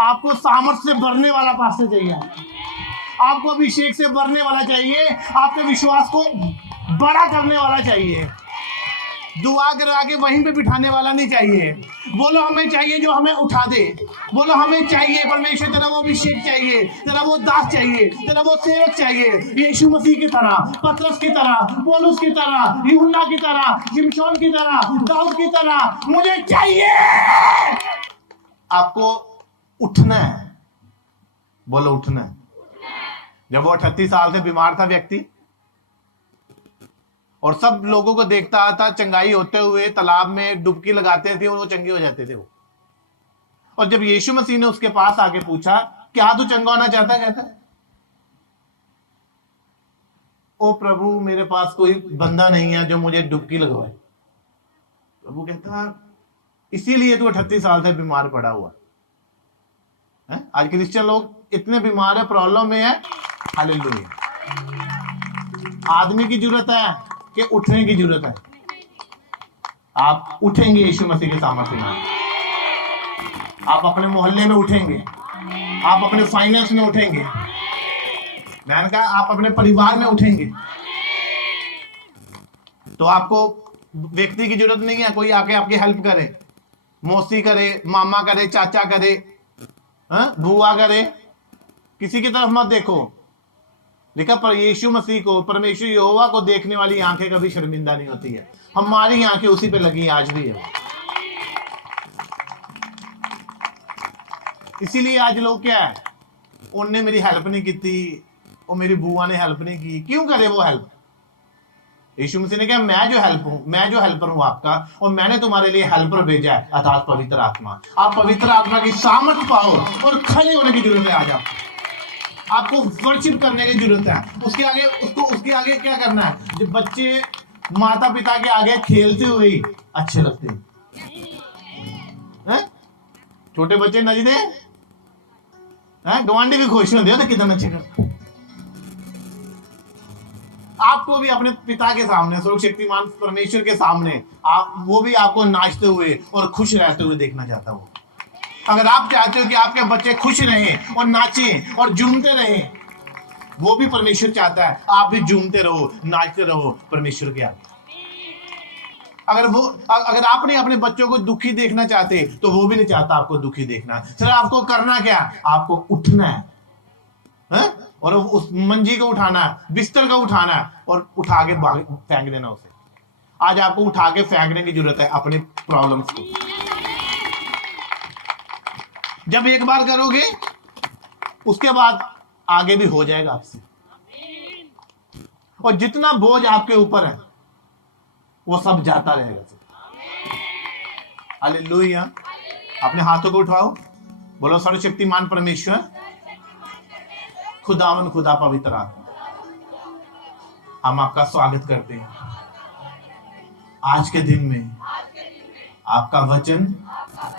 आपको सामर्थ्य से भरने वाला पास्टर चाहिए, आपको अभिषेक से भरने वाला चाहिए, आपके विश्वास को बड़ा करने वाला चाहिए, दुआ करा के वहीं पे बिठाने वाला नहीं चाहिए। बोलो हमें चाहिए जो हमें उठा दे। बोलो हमें चाहिए परमेश्वर तेरा वो अभिषेक चाहिए, तेरा वो दास चाहिए, तेरा वो सेवक चाहिए, यीशु मसीह की तरह, पतरस की तरह, पौलुस की तरह, यूहन्ना की तरह, शिमशोन की तरह, दाऊद की तरह मुझे चाहिए। आपको उठना है। बोलो उठना है। जब वो 38 साल से बीमार था व्यक्ति और सब लोगों को देखता था चंगाई होते हुए, तालाब में डुबकी लगाते थे और वो चंगे हो जाते थे वो। और जब यीशु मसीह ने उसके पास आके पूछा क्या तू चंगा होना चाहता, कहता ओ प्रभु मेरे पास कोई बंदा नहीं है जो मुझे डुबकी लगवाए। प्रभु कहता इसीलिए तू 38 साल से बीमार पड़ा हुआ है। आज क्रिश्चियन लोग इतने बीमार है, प्रॉब्लम में है। हालेलुया। आदमी की जरूरत है कि उठने की जरूरत है। आप उठेंगे यीशु मसीह के सामर्थ्य में, आप अपने मोहल्ले में उठेंगे, आप अपने फाइनेंस में उठेंगे, मैंने कहा आप अपने परिवार में उठेंगे। तो आपको व्यक्ति की जरूरत नहीं है कोई आके आपकी हेल्प करे, मौसी करे, मामा करे, चाचा करे, बुआ करे, किसी की तरफ मत देखो। लिखा पर यीशु मसीह को, परमेश्वर यहोवा को देखने वाली आंखें कभी शर्मिंदा नहीं होती है। हमारी आंखें उसी पे लगी आज भी है। इसीलिए आज लोग क्या है, उनने मेरी हेल्प नहीं की थी, वो मेरी बुआ ने हेल्प नहीं की। क्यों करे वो हेल्प? यीशु मसीह ने कहा मैं जो हेल्पर हूं आपका, और मैंने तुम्हारे लिए हेल्पर भेजा है, अर्थात पवित्र आत्मा। आप पवित्र आत्मा की सामर्थ पाओ और खड़े होने की जरूरत है। आज आपको वर्शिप करने की जरूरत है। उसके आगे क्या करना है? जब बच्चे माता पिता के आगे खेलते हुए अच्छे लगते हैं, छोटे बच्चे नचदे हैं, गवांडी भी खुश होते हो कितना अच्छे करते। आपको भी अपने पिता के सामने, सर्वशक्तिमान परमेश्वर के सामने, वो भी आपको नाचते हुए और खुश रहते हुए देखना चाहता हूं। अगर आप चाहते हो कि आपके बच्चे खुश रहें और नाचें और झूमते रहें, वो भी परमेश्वर चाहता है आप भी झूमते रहो, नाचते रहो परमेश्वर के आगे। अगर आप नहीं अपने बच्चों को दुखी देखना चाहते तो वो भी नहीं चाहता आपको दुखी देखना। सिर्फ आपको करना क्या? आपको उठना है और उस मंजी को उठाना है, बिस्तर को उठाना है और उठा के फेंक देना उसे। आज आपको उठा के फेंकने की जरूरत है अपने प्रॉब्लम्स को। जब एक बार करोगे उसके बाद आगे भी हो जाएगा आपसे। और जितना बोझ आपके ऊपर है वो सब जाता रहेगा। हालेलुया। अपने हाथों को उठाओ, बोलो सर्वशक्तिमान परमेश्वर, खुदावन खुदा पवित्र आत्मा, हम आपका स्वागत करते हैं आज के दिन में। आपका वचन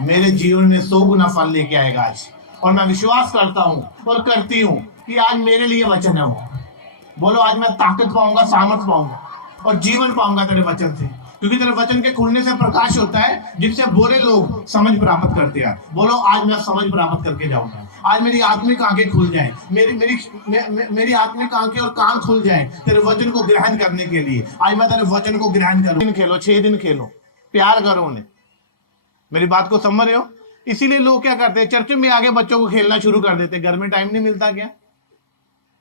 मेरे जीवन में 100 गुना फल लेके आएगा आज। और मैं विश्वास करता हूं और करती हूं कि आज मेरे लिए वचन है वो। बोलो आज मैं ताकत पाऊंगा, सामर्थ पाऊंगा और जीवन पाऊंगा तेरे वचन से, क्योंकि तेरे वचन के खुलने से प्रकाश होता है जिससे बुरे लोग समझ प्राप्त करते हैं। बोलो आज मैं समझ प्राप्त करके जाऊंगा। आज मेरी आत्मिक आंखें खुल जाए, मेरी आत्मिक आंखें और कान खुल जाए तेरे वचन को ग्रहण करने के लिए। आज मैं तेरे वचन को ग्रहण करूं। 6 दिन खेलो, प्यार करो उन्हें। मेरी बात को समझ रहे हो? इसीलिए लोग क्या करते हैं, चर्च में आगे बच्चों को खेलना शुरू कर देते। घर में टाइम नहीं मिलता क्या?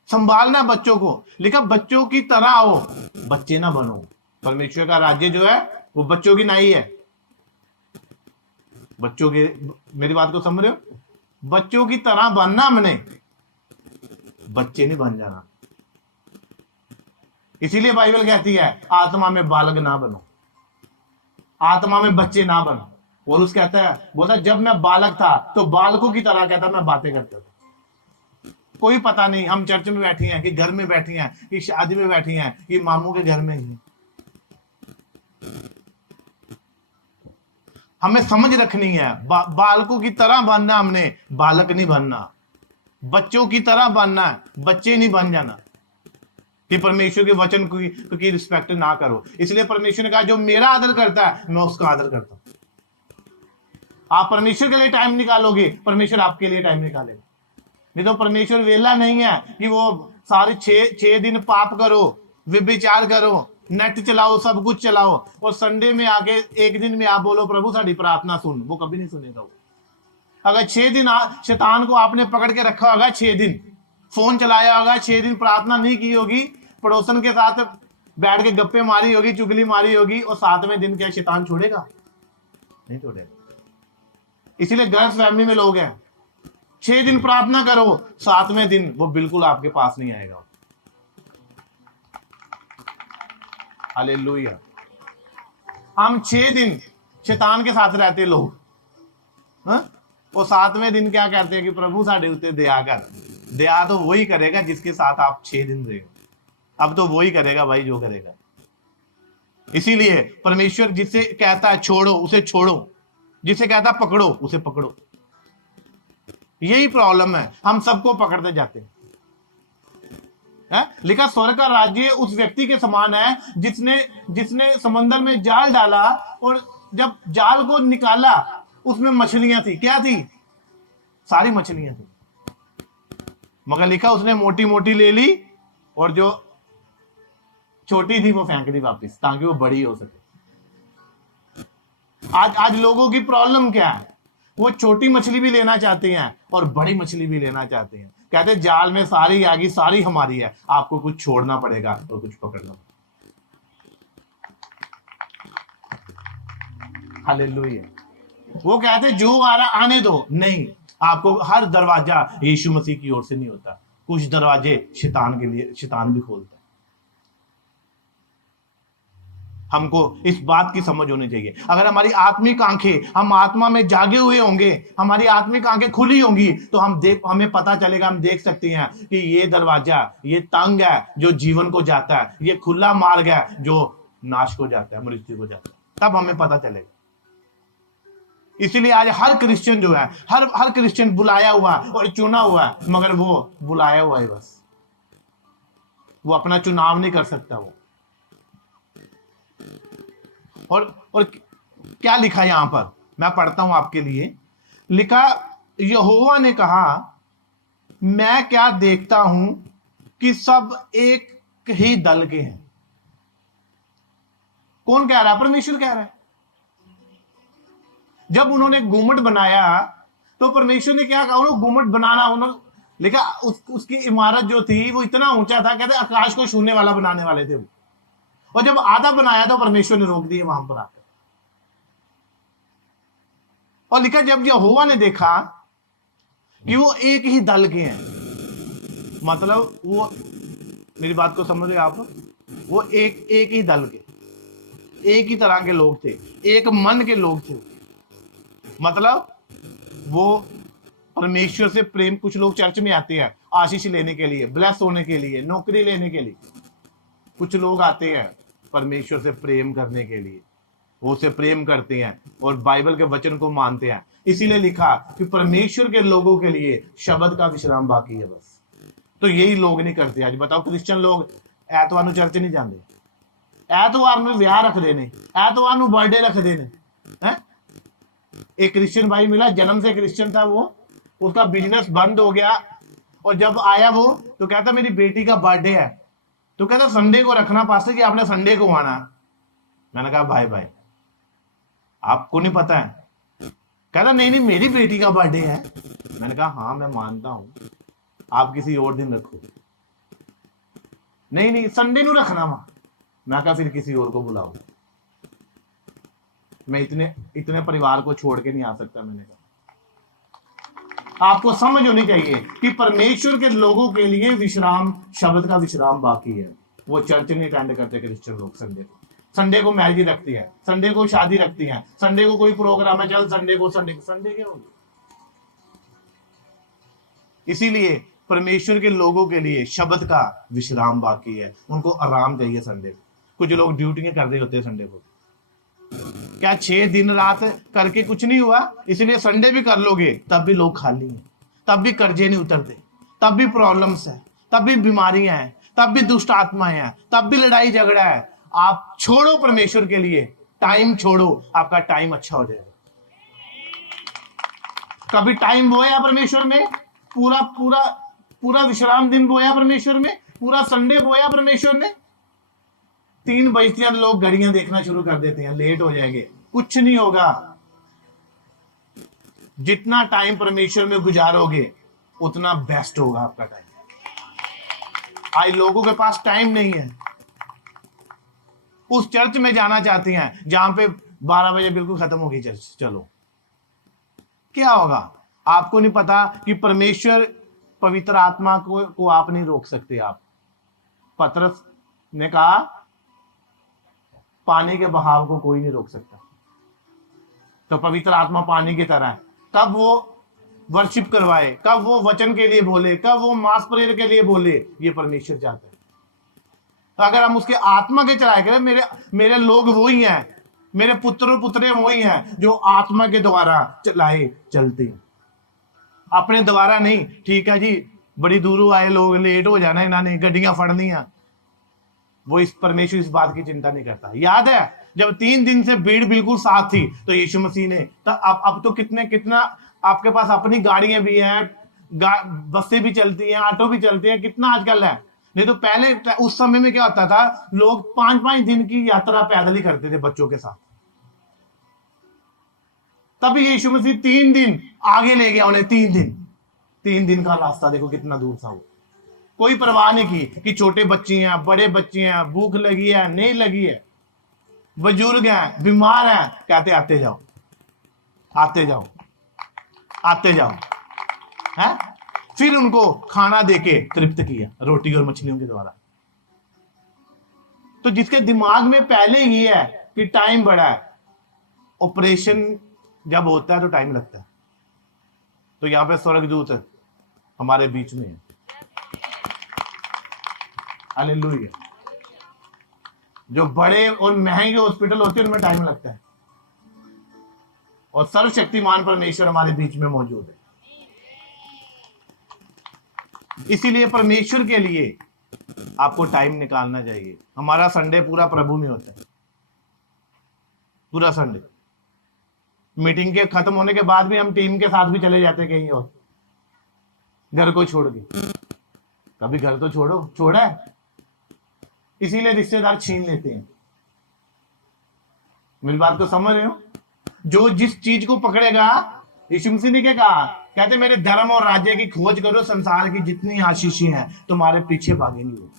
संभालना बच्चों को। लिखा बच्चों की तरह आओ, बच्चे ना बनो। परमेश्वर का राज्य जो है वो बच्चों की नहीं है। बच्चों के, मेरी बात को समझ रहे हो? बच्चों की तरह बनना, हमने बच्चे नहीं बन जाना। इसीलिए बाइबल कहती है आत्मा में बालक ना बनो, आत्मा में बच्चे ना बनो। पौलुस कहता है, बोलता जब मैं बालक था तो बालकों की तरह कहता मैं बातें करता था। कोई पता नहीं हम चर्च में बैठी हैं कि घर में बैठी हैं कि शादी में बैठी हैं कि मामू के घर में ही। हमें समझ रखनी है, बालकों की तरह बनना, हमने बालक नहीं बनना। बच्चों की तरह बनना है, बच्चे नहीं बन जाना कि परमेश्वर के वचन की रिस्पेक्ट ना करो। इसलिए परमेश्वर ने कहा जो मेरा आदर करता है मैं उसका आदर करता हूं। आप परमेश्वर के लिए टाइम निकालोगे, परमेश्वर आपके लिए टाइम निकालेगा। नहीं तो परमेश्वर वेला नहीं है कि वो सारे छह दिन पाप करो, व्यभिचार करो, नेट चलाओ, सब कुछ चलाओ, और संडे में आके एक दिन में आप बोलो प्रभु साड़ी प्रार्थना सुन, वो कभी नहीं सुनेगा। वो अगर 6 दिन शैतान को आपने पकड़ के रखा होगा, 6 दिन फोन चलाया होगा, 6 दिन प्रार्थना नहीं की होगी, पड़ोसन के साथ बैठ के गप्पे मारी होगी, चुगली मारी होगी, और 7वें दिन क्या शैतान छोड़ेगा? नहीं छोड़ेगा। इसीलिए गर्ल्स फैमिली में लोग हैं, 6 दिन प्रार्थना करो, 7वें दिन वो बिल्कुल आपके पास नहीं आएगा। हालेलुया। हम 6 दिन शैतान के साथ रहते लोग, और 7वें दिन क्या कहते हैं कि प्रभु साढ़े उत्ते दया कर। दया तो वही करेगा जिसके साथ आप 6 दिन रहे। अब तो वही करेगा भाई जो करेगा। इसीलिए परमेश्वर जिसे कहता है छोड़ो उसे छोड़ो, जिसे कहता है पकड़ो उसे पकड़ो। यही प्रॉब्लम है, हम सबको पकड़ते जाते हैं। लिखा स्वर्ग का राज्य उस व्यक्ति के समान है जिसने समंदर में जाल डाला, और जब जाल को निकाला उसमें मछलियां थी। क्या थी? सारी मछलियां थी। मगर लिखा उसने मोटी मोटी ले ली, और जो छोटी थी वो फेंक दी वापस, ताकि वो बड़ी हो सके। आज लोगों की प्रॉब्लम क्या है? वो छोटी मछली भी लेना चाहते हैं और बड़ी मछली भी लेना चाहते हैं। कहते जाल में सारी आ गई, सारी हमारी है, आपको कुछ छोड़ना पड़ेगा और कुछ पकड़ना पड़ेगा। हालेलुया। वो कहते जो आ रहा आने दो, नहीं, आपको हर दरवाजा यीशु मसीह की ओर से नहीं होता, कुछ दरवाजे शैतान के लिए शैतान भी खोलता है। हमको इस बात की समझ होनी चाहिए। अगर हमारी आत्मिक आंखें, हम आत्मा में जागे हुए होंगे, हमारी आत्मिक आंखें खुली होंगी, तो हमें पता चलेगा, हम देख सकते हैं कि ये दरवाजा, ये तंग है जो जीवन को जाता है, ये खुला मार्ग है जो नाश को जाता है, मृत्यु को जाता है। तब हमें पता चलेगा। इसीलिए आज हर क्रिश्चियन जो है, हर क्रिश्चियन बुलाया हुआ और चुना हुआ है, मगर वो बुलाया हुआ है बस, वो अपना चुनाव नहीं कर सकता। वो और क्या लिखा यहां पर, मैं पढ़ता हूं आपके लिए। लिखा, यहोवा ने कहा, मैं क्या देखता हूं कि सब एक ही दल के हैं। कौन कह रहा है? परमेश्वर कह रहा है। जब उन्होंने गुम्मट बनाया तो परमेश्वर ने क्या कहा? उन्होंने गुम्मट बनाना, उन्होंने लिखा उसकी इमारत जो थी वो इतना ऊंचा था, कहते आकाश को छूने वाला बनाने वाले थे वो। और जब आधा बनाया तो परमेश्वर ने रोक दिया वहां पर आकर। और लिखा, जब यहोवा ने देखा कि वो एक ही दल के हैं, मतलब वो, मेरी बात को समझ रहे आप, वो एक ही दल के, एक ही तरह के लोग थे, एक मन के लोग थे। मतलब वो परमेश्वर से प्रेम, कुछ लोग चर्च में आते हैं आशीष लेने के लिए, ब्लेस होने के लिए, नौकरी लेने के लिए। कुछ लोग आते हैं परमेश्वर से प्रेम करने के लिए, वो उसे प्रेम करते हैं और बाइबल के वचन को मानते हैं। इसीलिए लिखा कि परमेश्वर के लोगों के लिए शब्द का विश्राम बाकी है बस। तो यही लोग नहीं करते। आज बताओ, क्रिश्चियन लोग ऐतवार ਨੂੰ चर्च नहीं जाते, ऐतवार ਨੂੰ ਵਿਆਹ ਰੱਖਦੇ ਨੇ, ऐतवार ਨੂੰ बर्थडे रख देने हैं। एक क्रिश्चियन भाई मिला, जन्म से क्रिश्चियन था वो, उसका बिजनेस बंद हो गया, और जब आया वो तो कहता मेरी बेटी का बर्थडे है, तो कहता संडे को रखना पास्टर कि आपने संडे को आना। मैंने कहा भाई आपको नहीं पता है? कहता नहीं मेरी बेटी का बर्थडे है। मैंने कहा हाँ मैं मानता हूं, आप किसी और दिन रखो। नहीं संडे को रखना वहां। मैं कहा फिर किसी और को बुलाओ, मैं इतने परिवार को छोड़ के नहीं आ सकता। मैंने कहा आपको समझ होनी चाहिए कि परमेश्वर के लोगों के लिए विश्राम, शब्द का विश्राम बाकी है। वो चर्च नहीं अटेंड करते क्रिश्चियन लोग। संडे को मैरिज रखती है, संडे को शादी रखती है, संडे को कोई प्रोग्राम है, चल संडे क्या होगी। इसीलिए परमेश्वर के लोगों के लिए शब्द का विश्राम बाकी है, उनको आराम चाहिए संडे को। कुछ लोग ड्यूटियां कर रहे होते हैं संडे को। क्या 6 दिन रात करके कुछ नहीं हुआ? इसलिए संडे भी कर लोगे तब भी लोग खाली हैं, तब भी कर्जे नहीं उतरते, तब भी प्रॉब्लम्स है, तब भी बीमारियां हैं, तब भी दुष्ट आत्माएं हैं, तब भी लड़ाई झगड़ा है। आप छोड़ो परमेश्वर के लिए, टाइम छोड़ो, आपका टाइम अच्छा हो जाएगा। कभी टाइम बोया परमेश्वर में, पूरा पूरा पूरा विश्राम दिन बोया परमेश्वर में, पूरा संडे बोया परमेश्वर ने। 3 बजते हैं लोग घड़ियां देखना शुरू कर देते हैं, लेट हो जाएंगे। कुछ नहीं होगा। जितना टाइम परमेश्वर में गुजारोगे उतना बेस्ट होगा आपका टाइम। आज लोगों के पास टाइम नहीं है। उस चर्च में जाना चाहती हैं जहां पे 12 बजे बिल्कुल खत्म होगी चर्च। चलो, क्या होगा? आपको नहीं पता कि परमेश्वर पवित्र आत्मा को आप नहीं रोक सकते। आप, पतरस ने कहा पानी के बहाव को कोई नहीं रोक सकता। तो पवित्र आत्मा पानी की तरह है। कब वो वर्शिप करवाए, कब वो वचन के लिए बोले, कब वो मास प्रेयर के लिए बोले, ये परमेश्वर चाहते हैं। तो अगर हम उसके आत्मा के चलाए करें, मेरे लोग वही हैं, मेरे पुत्र पुत्रे वही हैं जो आत्मा के द्वारा चलाए चलते हैं, अपने द्वारा नहीं। ठीक है जी, बड़ी दूरों आए लोग, लेट हो जाना, इन्होंने गड्डियां फड़नी है, वो इस परमेश्वर इस बात की चिंता नहीं करता। याद है जब 3 दिन से भीड़ बिल्कुल साथ थी तो यीशु मसीह ने, तो अब तो कितना आपके पास अपनी गाड़ियां भी हैं, बसें भी चलती हैं, ऑटो भी चलते हैं, कितना आजकल है। नहीं तो पहले उस समय में क्या होता था, लोग 5-5 दिन की यात्रा पैदल ही करते थे बच्चों के साथ। तभी यीशु मसीह 3 दिन आगे ले गया उन्हें। 3 दिन का रास्ता देखो कितना दूर था। वो कोई परवाह नहीं की कि छोटे बच्चे हैं, बड़े बच्चे हैं, भूख लगी है, नहीं लगी है, बुजुर्ग हैं, बीमार हैं, कहते आते जाओ, आते जाओ, आते जाओ है। फिर उनको खाना देके तृप्त किया रोटी और मछलियों के द्वारा। तो जिसके दिमाग में पहले ही है कि टाइम बड़ा है, ऑपरेशन जब होता है तो टाइम लगता है। तो यहां पे स्वर्गदूत हमारे बीच में है। हालेलुया। जो बड़े और महंगे हॉस्पिटल होते हैं उनमें टाइम लगता है, और सर्वशक्तिमान परमेश्वर हमारे बीच में मौजूद है। इसीलिए परमेश्वर के लिए आपको टाइम निकालना चाहिए। हमारा संडे पूरा प्रभु में होता है, पूरा संडे। मीटिंग के खत्म होने के बाद भी हम टीम के साथ भी चले जाते कहीं और, घर को छोड़ के। कभी घर तो छोड़ा है। इसीलिए रिश्तेदार छीन लेते हैं। मेरी बात को समझ रहे हो? जो जिस चीज को पकड़ेगा, यीशु मसीह ने क्या कहा? कहते मेरे धर्म और राज्य की खोज करो, संसार की जितनी आशीषें हैं तुम्हारे पीछे भागेंगी। वो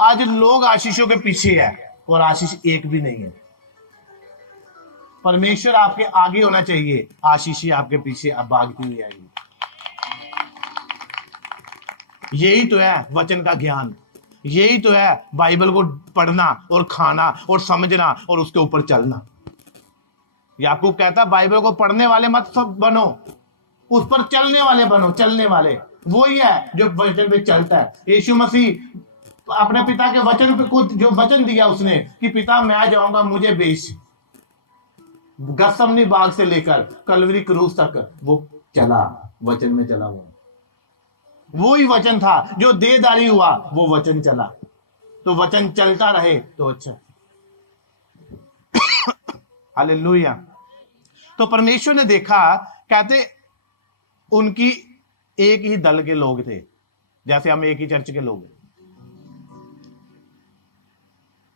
आज लोग आशीषों के पीछे है और आशीष एक भी नहीं है। परमेश्वर आपके आगे होना चाहिए, आशीषें आपके पीछे अब भागती हुई आएगी। यही तो है वचन का ज्ञान, यही तो है बाइबल को पढ़ना और खाना और समझना और उसके ऊपर चलना। याकूब कहता बाइबल को पढ़ने वाले मत सब बनो, उस पर चलने वाले बनो। चलने वाले वही है जो वचन पे चलता है। यीशु मसीह अपने पिता के वचन पे कुछ जो वचन दिया उसने कि पिता मैं जाऊंगा, मुझे भेज। गसमनी बाग से लेकर कलवरी क्रूस तक वो चला, वचन में चला। वो ही वचन था जो देहधारी हुआ, वो वचन चला। तो वचन चलता रहे तो अच्छा। हालेलुया। तो परमेश्वर ने देखा, कहते उनकी एक ही दल के लोग थे, जैसे हम एक ही चर्च के लोग।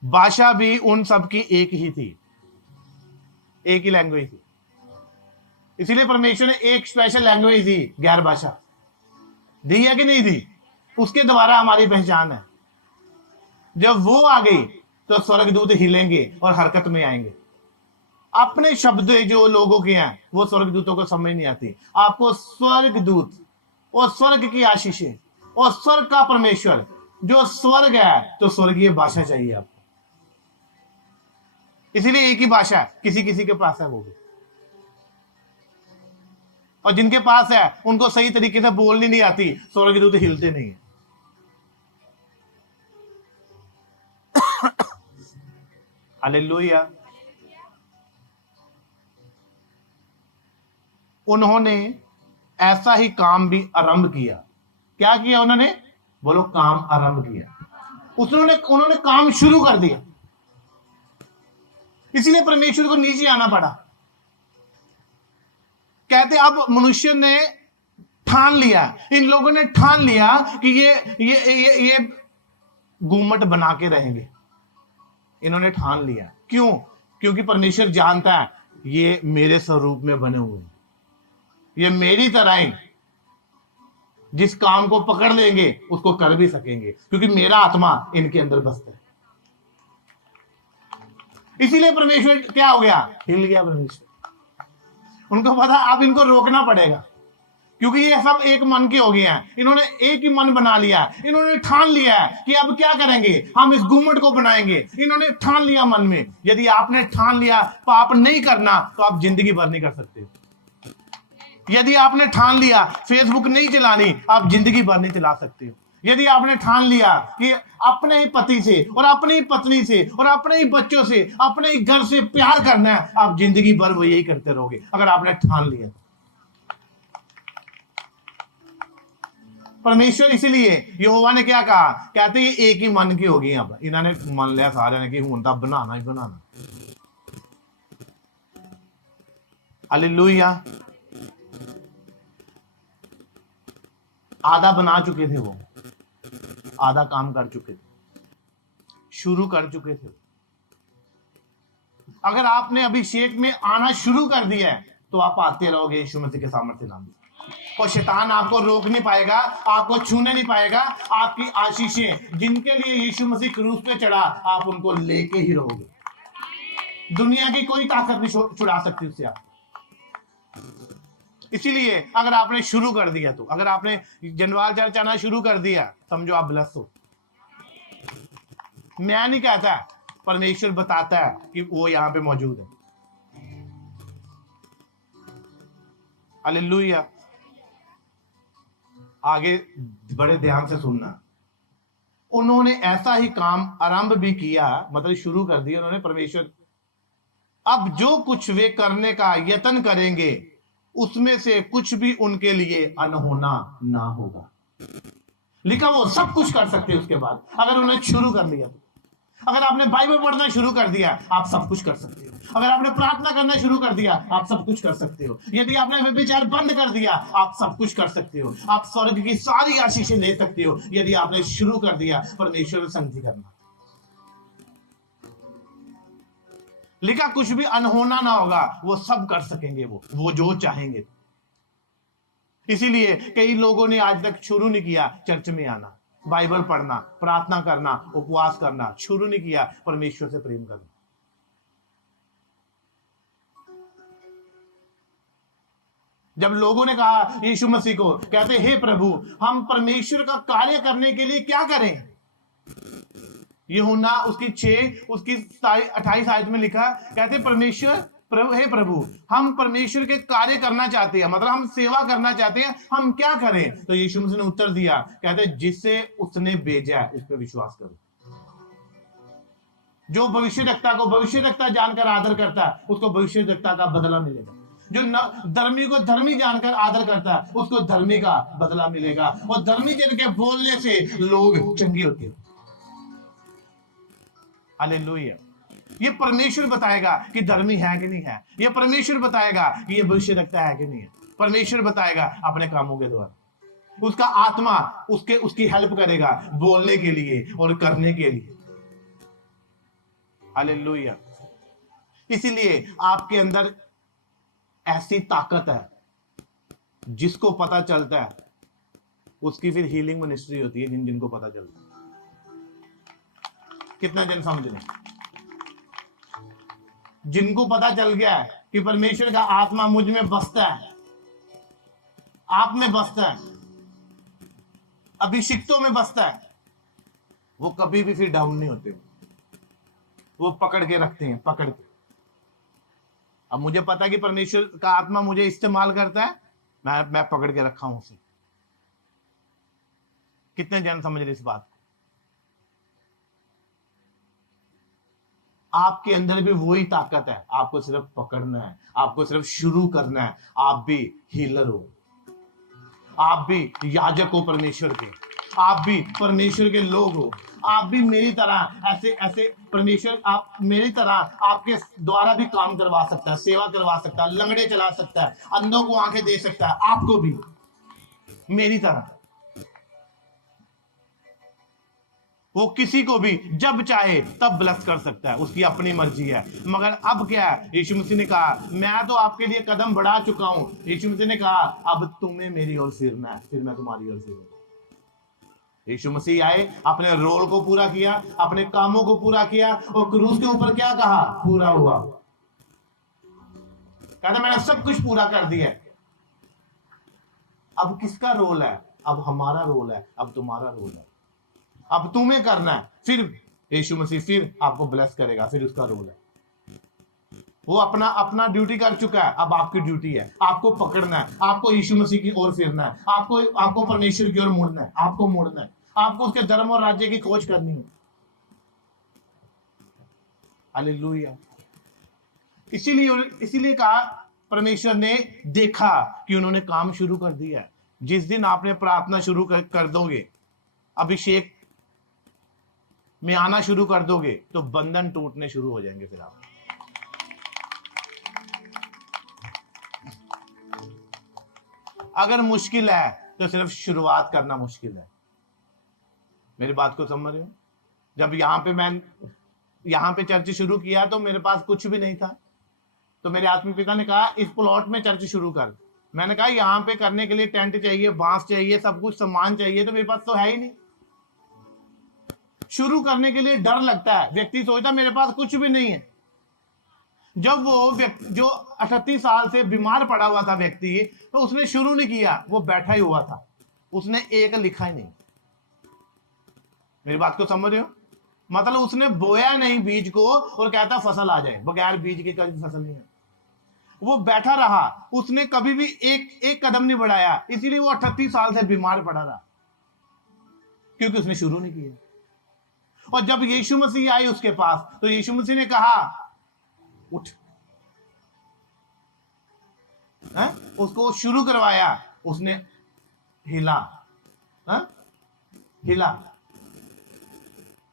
भाषा भी उन सबकी एक ही थी, एक ही लैंग्वेज थी। इसीलिए परमेश्वर ने एक स्पेशल लैंग्वेज दी, 11 भाषा दी है कि नहीं दी? उसके द्वारा हमारी पहचान है। जब वो आ गई तो स्वर्गदूत हिलेंगे और हरकत में आएंगे। अपने शब्द जो लोगों के हैं वो स्वर्गदूतों को समझ नहीं आती। आपको स्वर्गदूत और स्वर्ग की आशीषें और स्वर्ग का परमेश्वर जो स्वर्ग है, तो स्वर्गीय भाषा चाहिए आपको। इसीलिए एक ही भाषा किसी किसी के पास है, वो भी। और जिनके पास है उनको सही तरीके से बोलनी नहीं आती, स्वर्गदूत हिलते नहीं है। हालेलुया। उन्होंने ऐसा ही काम भी आरंभ किया। क्या किया उन्होंने? बोलो, काम आरंभ किया। उन्होंने काम शुरू कर दिया। इसीलिए परमेश्वर को नीचे आना पड़ा। कहते अब मनुष्य ने ठान लिया, इन लोगों ने ठान लिया कि ये गुम्मट बना के रहेंगे। इन्होंने ठान लिया। क्यों? क्योंकि परमेश्वर जानता है ये मेरे स्वरूप में बने हुए हैं, ये मेरी तरह ही जिस काम को पकड़ लेंगे उसको कर भी सकेंगे, क्योंकि मेरा आत्मा इनके अंदर बसता है। इसीलिए परमेश्वर क्या हो गया? हिल गया परमेश्वर। उनको पता अब इनको रोकना पड़ेगा, क्योंकि ये सब एक मन के हो गए हैं। इन्होंने एक ही मन बना लिया, इन्होंने ठान लिया है कि अब क्या करेंगे, हम इस गुम्मट को बनाएंगे। इन्होंने ठान लिया मन में। यदि आपने ठान लिया पाप नहीं करना तो आप जिंदगी भर नहीं कर सकते। यदि आपने ठान लिया फेसबुक नहीं चलानी, आप जिंदगी भर नहीं चला सकते हो। यदि आपने ठान लिया कि अपने ही पति से और अपनी ही पत्नी से और अपने ही बच्चों से, अपने ही घर से प्यार करना है, आप जिंदगी भर वो यही करते रहोगे, अगर आपने ठान लिया। परमेश्वर इसीलिए यहोवा ने क्या कहा? कहते हैं एक ही मन की होगी। अब इन्होंने मान लिया सारे ने कि हूं तो बनाना ही बनाना। हालेलुया। आधा बना चुके थे, वो आधा काम कर चुके थे, शुरू कर चुके थे। अगर आपने अभिषेक में आना शुरू कर दिया है तो आप आते रहोगे यीशु मसीह के सामर्थ्य नाम में। और शैतान आपको रोक नहीं पाएगा, आपको छूने नहीं पाएगा। आपकी आशीषें जिनके लिए यीशु मसीह क्रूस पे चढ़ा, आप उनको लेके ही रहोगे। दुनिया की कोई ताकत नहीं छुड़ा सकती उससे आप। इसीलिए अगर आपने शुरू कर दिया, तो अगर आपने जनवाल चर्च आना शुरू कर दिया, समझो आप ब्लेस हो। मैं नहीं कहता, परमेश्वर बताता है कि वो यहां पे मौजूद है। हालेलुया। आगे बड़े ध्यान से सुनना। उन्होंने ऐसा ही काम आरंभ भी किया, मतलब शुरू कर दिया उन्होंने। परमेश्वर अब जो कुछ वे करने का यत्न करेंगे उसमें से कुछ भी उनके लिए अनहोना ना होगा। लिखा वो सब कुछ कर सकते हैं उसके बाद, अगर उन्होंने शुरू कर लिया तो। अगर आपने बाइबल पढ़ना शुरू कर दिया, आप सब कुछ कर सकते हो। अगर आपने प्रार्थना करना शुरू कर दिया, आप सब कुछ कर सकते हो। यदि आपने व्यभिचार बंद कर दिया, आप सब कुछ कर सकते हो। आप स्वर्ग की सारी आशीषें ले सकते हो यदि आपने शुरू कर दिया परमेश्वर में संगति करना। लिखा कुछ भी अनहोना ना होगा, वो सब कर सकेंगे वो जो चाहेंगे। इसीलिए कई लोगों ने आज तक शुरू नहीं किया चर्च में आना, बाइबल पढ़ना, प्रार्थना करना, उपवास करना, शुरू नहीं किया परमेश्वर से प्रेम करना। जब लोगों ने कहा यीशु मसीह को, कहते हे प्रभु हम परमेश्वर का कार्य करने के लिए क्या करें? यूहन्ना उसकी 6 उसकी 28 आयत में लिखा, कहते परमेश्वर प्रभु हे प्रभु हम परमेश्वर के कार्य करना चाहते हैं, मतलब हम सेवा करना चाहते हैं, हम क्या करें? तो यीशु मसीह ने उत्तर दिया, कहते जिससे उसने भेजा है उस पर विश्वास करो। जो भविष्यद्वक्ता को भविष्यद्वक्ता जानकर आदर करता है उसको भविष्यद्वक्ता का बदला मिलेगा। जो धर्मी को धर्मी जानकर आदर करता है उसको धर्मी का बदला मिलेगा। और धर्मी जन के बोलने से लोग चंगे होते हैं। हालेलुया। ये परमेश्वर बताएगा कि धर्मी है कि नहीं है। ये परमेश्वर बताएगा कि ये भविष्यद्वक्ता है कि नहीं है। परमेश्वर बताएगा अपने कामों के द्वारा। उसका आत्मा उसकी हेल्प करेगा बोलने के लिए और करने के लिए। हालेलुया। इसीलिए आपके अंदर ऐसी ताकत है, जिसको पता चलता है उसकी फिर हीलिंग मिनिस्ट्री होती है। जिनको पता चलता है। कितना जन समझ रहे? जिनको पता चल गया है कि परमेश्वर का आत्मा मुझ में बसता है, आप में बसता है, अभिषिक्तों में बसता है, वो कभी भी फिर डाउन नहीं होते। वो पकड़ के रखते हैं, पकड़ के। अब मुझे पता है कि परमेश्वर का आत्मा मुझे इस्तेमाल करता है, मैं पकड़ के रखा हूं उसे। कितने जन समझ रहे इस बात को? आपके अंदर भी वही ताकत है, आपको सिर्फ पकड़ना है, आपको सिर्फ शुरू करना है। आप भी हीलर हो, आप भी याजक हो परमेश्वर के। आप भी परमेश्वर के लोग हो, आप भी मेरी तरह ऐसे ऐसे परमेश्वर आप मेरी तरह आपके द्वारा भी काम करवा सकता है, सेवा करवा सकता है, लंगड़े चला सकता है, अंधों को आंखें दे सकता है, आपको भी मेरी तरह। वो किसी को भी जब चाहे तब ब्लेस कर सकता है, उसकी अपनी मर्जी है। मगर अब क्या है, यीशु मसीह ने कहा मैं तो आपके लिए कदम बढ़ा चुका हूं। यीशु मसीह ने कहा अब तुम्हें मेरी ओर फिरना है, फिर मैं तुम्हारी ओर फिरूंगा। यीशु मसीह आए, अपने रोल को पूरा किया, अपने कामों को पूरा किया, और क्रूस के ऊपर क्या कहा, पूरा हुआ। कहता मैंने सब कुछ पूरा कर दिया। अब किसका रोल है, अब हमारा रोल है, अब तुम्हारा रोल है, अब तुम्हें करना है। फिर यीशु मसीह फिर आपको ब्लेस करेगा, फिर उसका रोल है। वो अपना अपना ड्यूटी कर चुका है, अब आपकी ड्यूटी है, आपको पकड़ना है, आपको यीशु मसीह की ओर फिरना है, आपको परमेश्वर की ओर मुड़ना है, आपको मुड़ना है, आपको उसके धर्म और राज्य की खोज करनी है। हालेलुया। इसीलिए कहा परमेश्वर ने देखा कि उन्होंने काम शुरू कर दिया है। जिस दिन आपने प्रार्थना शुरू कर दोगे, अभिषेक में आना शुरू कर दोगे, तो बंधन टूटने शुरू हो जाएंगे। फिर आप अगर मुश्किल है तो सिर्फ शुरुआत करना मुश्किल है। मेरी बात को समझ रहे हो? जब यहां पे चर्च शुरू किया तो मेरे पास कुछ भी नहीं था, तो मेरे आत्मिक पिता ने कहा इस प्लॉट में चर्च शुरू कर। मैंने कहा यहां पे करने के लिए टेंट चाहिए, बांस चाहिए, सब कुछ सामान चाहिए, तो मेरे पास तो है ही नहीं। शुरू करने के लिए डर लगता है, व्यक्ति सोचता मेरे पास कुछ भी नहीं है। जब वो जो 38 साल से बीमार पड़ा हुआ था व्यक्ति, तो उसने शुरू नहीं किया, वो बैठा ही हुआ था, उसने एक लिखा ही नहीं। मेरी बात को समझ रहे हो? मतलब उसने बोया नहीं बीज को और कहता फसल आ जाए, बगैर बीज के कभी फसल नहीं है। वो बैठा रहा, उसने कभी भी एक कदम नहीं बढ़ाया, इसीलिए वो 38 साल से बीमार पड़ा रहा, क्योंकि उसने शुरू नहीं किया। और जब यीशु मसीह आए उसके पास, तो यीशु मसीह ने कहा उठ, है? उसको शुरू करवाया, उसने हिला, है? हिला,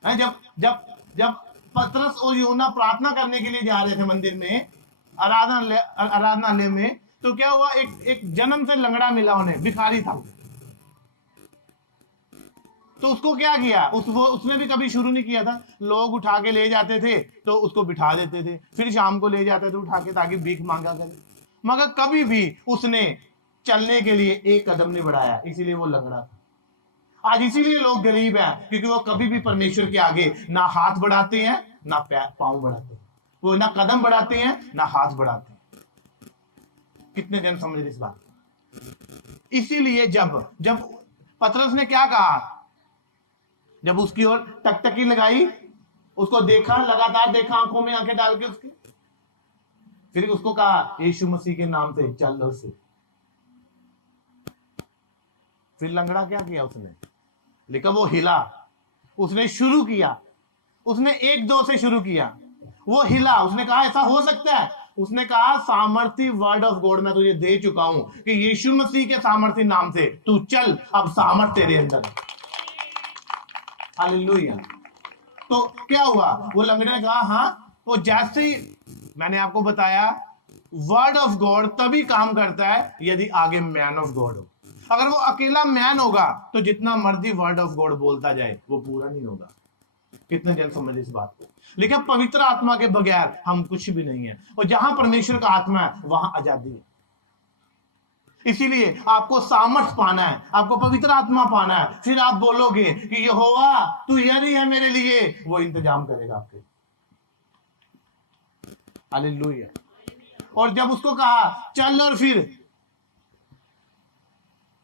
है? जब पतरस और यूहन्ना प्रार्थना करने के लिए जा रहे थे मंदिर में, आराधनालय में, तो क्या हुआ, एक जन्म से लंगड़ा मिला उन्हें, भिखारी था। तो उसको क्या किया, उसने भी कभी शुरू नहीं किया था। लोग उठा के ले जाते थे तो उसको बिठा देते थे, फिर शाम को ले जाते थे उठा के, ताकि भीख मांगा करे। मगर कभी भी उसने चलने के लिए एक कदम नहीं बढ़ाया, इसीलिए वो लंगड़ा था। आज इसीलिए लोग गरीब हैं, क्योंकि वो कभी भी परमेश्वर के आगे ना हाथ बढ़ाते हैं, ना पांव बढ़ाते हैं। वो ना कदम बढ़ाते हैं, ना हाथ बढ़ाते हैं। कितने जन समझ रहे इस बात? इसीलिए जब पतरस ने क्या कहा, जब उसकी ओर टकटकी लगाई, उसको देखा, लगातार देखा, आंखों में आंखें डाल के उसके, फिर उसको कहा यीशु मसीह के नाम से चल लो से। फिर लंगड़ा क्या किया उसने, लेकिन वो हिला, उसने शुरू किया, उसने 1-2 से शुरू किया, वो हिला, उसने कहा ऐसा हो सकता है। उसने कहा सामर्थी वर्ड ऑफ गॉड मैं तुझे दे चुका हूं कि यीशु मसीह के सामर्थी नाम से तू चल, अब सामर्थ तेरे अंदर। हालेलुया। तो क्या हुआ, वो लंगड़े ने कहा हाँ। वो जैसे ही मैंने आपको बताया, वर्ड ऑफ गॉड तभी काम करता है यदि आगे मैन ऑफ गॉड हो। अगर वो अकेला मैन होगा तो जितना मर्जी वर्ड ऑफ गॉड बोलता जाए वो पूरा नहीं होगा। कितने जन समझे इस बात को? लेकिन पवित्र आत्मा के बगैर हम कुछ भी नहीं है, और जहां परमेश्वर का आत्मा है वहां आजादी है। इसीलिए आपको सामर्थ पाना है, आपको पवित्र आत्मा पाना है, फिर आप बोलोगे कि यहोवा तू यही है मेरे लिए, वो इंतजाम करेगा आपके। हालेलुया। और जब उसको कहा चल, और फिर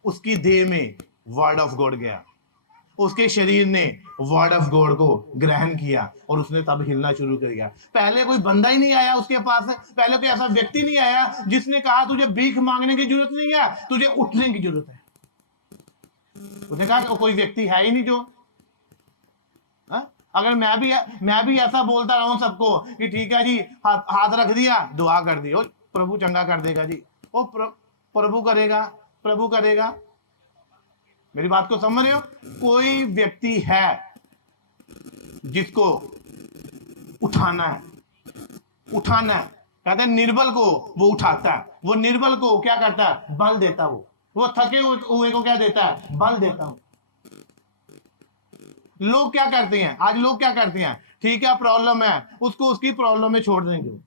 उसकी देह में वर्ड ऑफ गॉड गया, उसके शरीर ने वर्ड ऑफ गॉड को ग्रहण किया, और उसने तब हिलना शुरू कर दिया। पहले कोई बंदा ही नहीं आया उसके पास, पहले कोई ऐसा व्यक्ति नहीं आया जिसने कहा तुझे भीख मांगने की जरूरत नहीं है, तुझे उठने की जरूरत है। उसने कहा कि कोई व्यक्ति है ही नहीं जो, अगर मैं भी ऐसा बोलता रहूं सबको कि ठीक है जी, हाथ रख दिया, दुआ कर दी, ओ प्रभु चंगा कर देगा जी, ओ प्रभु करेगा, प्रभु करेगा, मेरी बात को समझ रहे हो? कोई व्यक्ति है जिसको उठाना है, उठाना है, कहते हैं निर्बल को वो उठाता है, वो निर्बल को क्या करता है? बल देता है। वो थके हुए को क्या देता है? बल देता हूं। लोग क्या करते हैं आज? लोग क्या करते हैं? ठीक है प्रॉब्लम है, उसको उसकी प्रॉब्लम में छोड़ देंगे।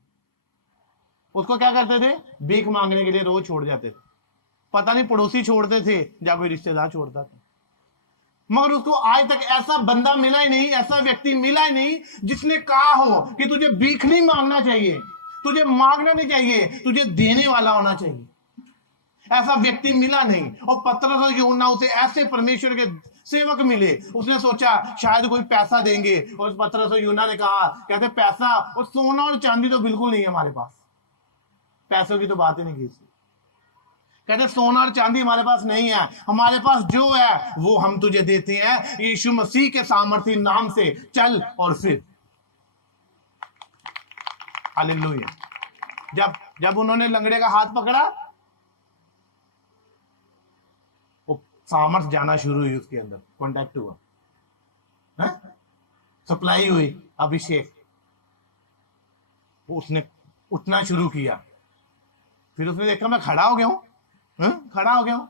उसको क्या करते थे? भीख मांगने के लिए रोज छोड़ जाते थे। पता नहीं पड़ोसी छोड़ते थे या कोई रिश्तेदार छोड़ता था, मगर उसको आज तक ऐसा बंदा मिला ही नहीं, ऐसा व्यक्ति मिला ही नहीं जिसने कहा हो कि तुझे भीख नहीं मांगना चाहिए, तुझे मांगना नहीं चाहिए, तुझे देने वाला होना चाहिए। ऐसा व्यक्ति मिला नहीं। और पतरस और यूहन्ना उसे ऐसे परमेश्वर के सेवक मिले, उसने सोचा शायद कोई पैसा देंगे, और पतरस और यूहन्ना ने कहा, कहते पैसा और सोना और चांदी तो बिल्कुल नहीं है हमारे पास, पैसों की तो बात ही नहीं की। कहते सोना और चांदी हमारे पास नहीं है, हमारे पास जो है वो हम तुझे देते हैं, यीशु मसीह के सामर्थी नाम से चल और फिर। हालेलुया। जब उन्होंने लंगड़े का हाथ पकड़ा, वो सामर्थ जाना शुरू हुई, उसके अंदर कॉन्टैक्ट हुआ, सप्लाई हुई, अभिषेक, उसने उठना शुरू किया। फिर उसने देखा मैं खड़ा हो गया हूं, खड़ा हो गया हूं।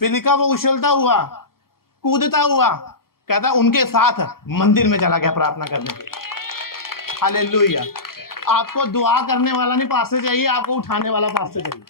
फिर लिखा वो उछलता हुआ, कूदता हुआ, कहता उनके साथ मंदिर में चला गया प्रार्थना करने के लिए। हालेलुया। आपको दुआ करने वाला नहीं पास से चाहिए, आपको उठाने वाला पास से चाहिए।